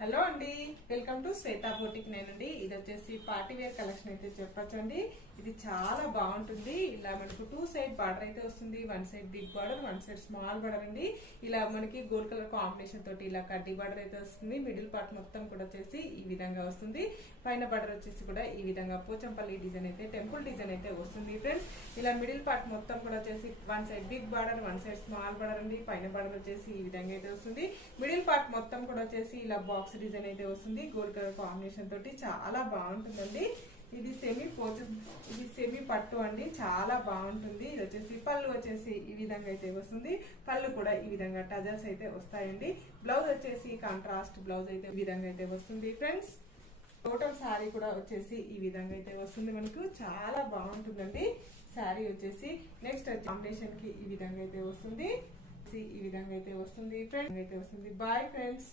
Hello అండి, welcome to Shweta boutique. నేనండి. ఇది వచ్చేసి పార్టీ వేర్ కలెక్షన్ అయితే చెప్పొచ్చండి. ఇది చాలా బాగుంటుంది. ఇలా మనకు 2 సైడ్ బార్డర్ అయితే వస్తుంది. 1 side big border, 1 side small border అండి. ఇలా మనకి గోల్డ్ కలర్ కాంబినేషన్ తోటి ఇలా కడ్డీ బార్డర్ అయితే వస్తుంది. మిడిల్ పార్ట్ మొత్తం కూడా వచ్చేసి ఈ విధంగా వస్తుంది. పైన బార్డర్ వచ్చేసి కూడా ఈ విధంగా పోచంపల్లి డిజైన్ అయితే టెంపుల్ డిజైన్ అయితే వస్తుంది ఫ్రెండ్స్. ఇలా మిడిల్ పార్ట్ మొత్తం కూడా వచ్చేసి 1 side big border, 1 side small border అండి. పైన బార్డర్ వచ్చేసి ఈ విధంగా అయితే వస్తుంది. మిడిల్ పార్ట్ మొత్తం కూడా వచ్చేసి ఇలా బాక్స్ డిజైన్ అయితే వస్తుంది. గోల్డ్ కలర్ కాంబినేషన్ తోటి చాలా బాగుంటుందండి. ఇది సెమీ పట్టు అండి, చాలా బాగుంటుంది. ఇది వచ్చేసి పళ్ళు వచ్చేసి ఈ విధంగా అయితే వస్తుంది. పళ్ళు కూడా ఈ విధంగా టజల్స్ అయితే వస్తాయండి. బ్లౌజ్ వచ్చేసి కాంట్రాస్ట్ బ్లౌజ్ అయితే ఈ విధంగా అయితే వస్తుంది ఫ్రెండ్స్. టోటల్ శారీ కూడా వచ్చేసి ఈ విధంగా అయితే వస్తుంది. మనకు చాలా బాగుంటుందండి శారీ వచ్చేసి. నెక్స్ట్ కాంబినేషన్ కి ఈ విధంగా అయితే వస్తుంది. ఈ విధంగా అయితే వస్తుంది ఫ్రెండ్స్. Bye friends.